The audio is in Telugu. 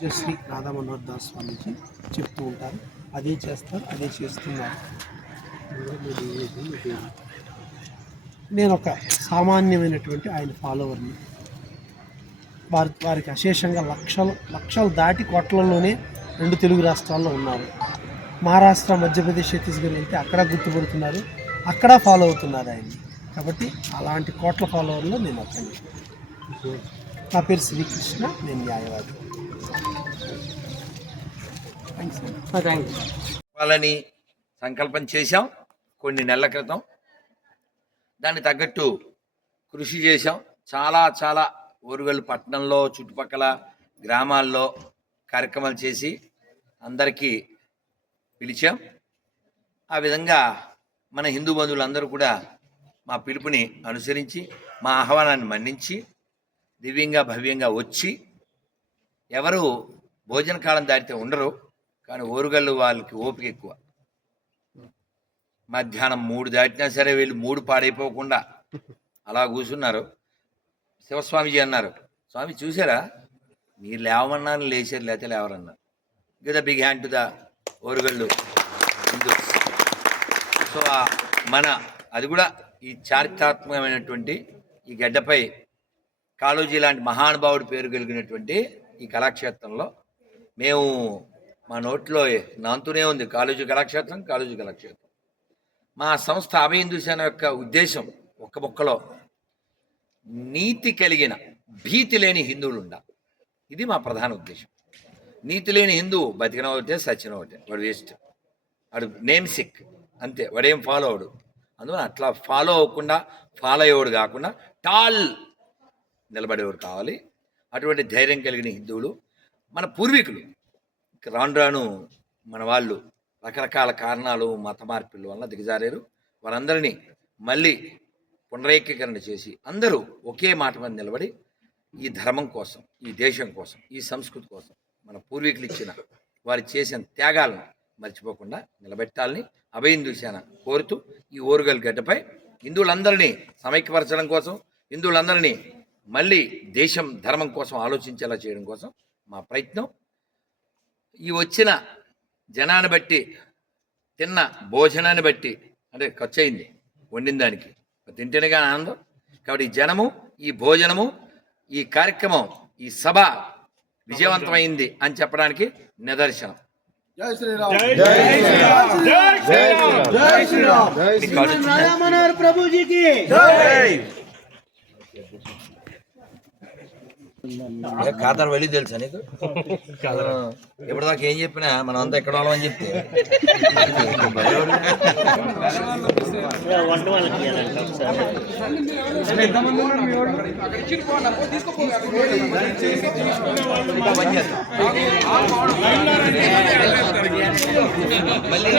శ్రీ రాధా మనోహర్ దాస్ స్వామీజీ చెప్తూ ఉంటారు. అదే చేస్తారు, అదే చేస్తున్నారు. నేను ఒక సామాన్యమైనటువంటి ఆయన ఫాలోవర్ని. వారికి అశేషంగా లక్షలు దాటి కోట్లలోనే 2 తెలుగు రాష్ట్రాల్లో ఉన్నారు. మహారాష్ట్ర, మధ్యప్రదేశ్, ఛత్తీస్గఢ్ వెళ్తే అక్కడ గుర్తుపడుతున్నారు, అక్కడ ఫాలో అవుతున్నారు ఆయన్ని. కాబట్టి అలాంటి కోట్ల ఫాలోవర్లో నేను ఒకరిని. నా పేరు శ్రీకృష్ణ, నేను న్యాయవాది. వాళ్ళని సంకల్పం చేశాం కొన్ని నెలల క్రితం. దానికి తగ్గట్టు కృషి చేశాం. చాలా ఓరుగల్లు పట్టణంలో చుట్టుపక్కల గ్రామాల్లో కార్యక్రమాలు చేసి అందరికీ పిలిచాం. ఆ విధంగా మన హిందూ బంధువులందరూ కూడా మా పిలుపుని అనుసరించి, మా ఆహ్వానాన్ని మన్నించి దివ్యంగా భవ్యంగా వచ్చి, ఎవరు భోజన కాలం దాటితే ఉండరు, కానీ ఓరుగల్లు వాళ్ళకి ఓపిక ఎక్కువ. మధ్యాహ్నం 3 దాటినా సరే వీళ్ళు 3 పాడైపోకుండా అలా కూర్చున్నారు. శివస్వామిజీ అన్నారు, స్వామి చూసారా, మీరు లేవమన్నారు లేచారు, లేకపోతే లేవరన్నారు. Give the big hand to the Orugallu Hindus. So మన అది కూడా ఈ చారిత్రాత్మకమైనటువంటి ఈ గడ్డపై కాళోజీ లాంటి మహానుభావుడు పేరు కలిగినటువంటి ఈ కళాక్షేత్రంలో మేము మా నోట్లో నాంతూనే ఉంది కాళోజీ కళాక్షేత్రం, కాళోజీ కళాక్షేత్రం. మా సంస్థ అభయ హిందూ సేన యొక్క ఉద్దేశం ఒక్క మొక్కలో నీతి కలిగిన భీతి లేని హిందువులు ఉండాలి. ఇది మా ప్రధాన ఉద్దేశం. నీతి లేని హిందువు బతికిన ఒకటే, సచిన ఒకటే, వాడు వేస్ట్, వాడు నేమ్ సిక్ అంతే, వాడేం ఫాలో అవడు. అందువల్ల అట్లా ఫాలో అవ్వకుండా, ఫాలో అయ్యేవాడు కాకుండా టాల్ నిలబడేవాడు కావాలి. అటువంటి ధైర్యం కలిగిన హిందువులు మన పూర్వీకులు. రాను మన వాళ్ళు రకరకాల కారణాలు, మత మార్పుల వల్ల దిగజారారు. వారందరినీ మళ్ళీ పునరేకీకరణ చేసి అందరూ ఒకే మాట మీద నిలబడి ఈ ధర్మం కోసం, ఈ దేశం కోసం, ఈ సంస్కృతి కోసం మన పూర్వీకులు ఇచ్చిన వారు చేసిన త్యాగాలను మర్చిపోకుండా నిలబెట్టాలని అభయ హిందూ సేన కోరుతూ, ఈ ఓరుగల్ గడ్డపై హిందువులందరినీ సమైక్యపరచడం కోసం, హిందువులందరినీ మళ్ళీ దేశం ధర్మం కోసం ఆలోచించేలా చేయడం కోసం మా ప్రయత్నం. ఈ వచ్చిన జనాన్ని బట్టి, తిన్న భోజనాన్ని బట్టి, అంటే ఖర్చు అయింది వండిన దానికి, తింటేనే కానీ ఆనందం. కాబట్టి ఈ జనము, ఈ భోజనము, ఈ కార్యక్రమం, ఈ సభ విజయవంతమైంది అని చెప్పడానికి నిదర్శనం. జై శ్రీరామ్, జై శ్రీరామ్, జై శ్రీరామ్, జై శ్రీరామ్, జై శ్రీరామ్. రాధా మనోహర్ ప్రభుజీకి జై. ఖాతారు వెళ్ళి తెలుసా నీకు? ఎప్పటిదాకా ఏం చెప్పినా మనం అంతా ఎక్కడ వాళ్ళమని చెప్తే మళ్ళీ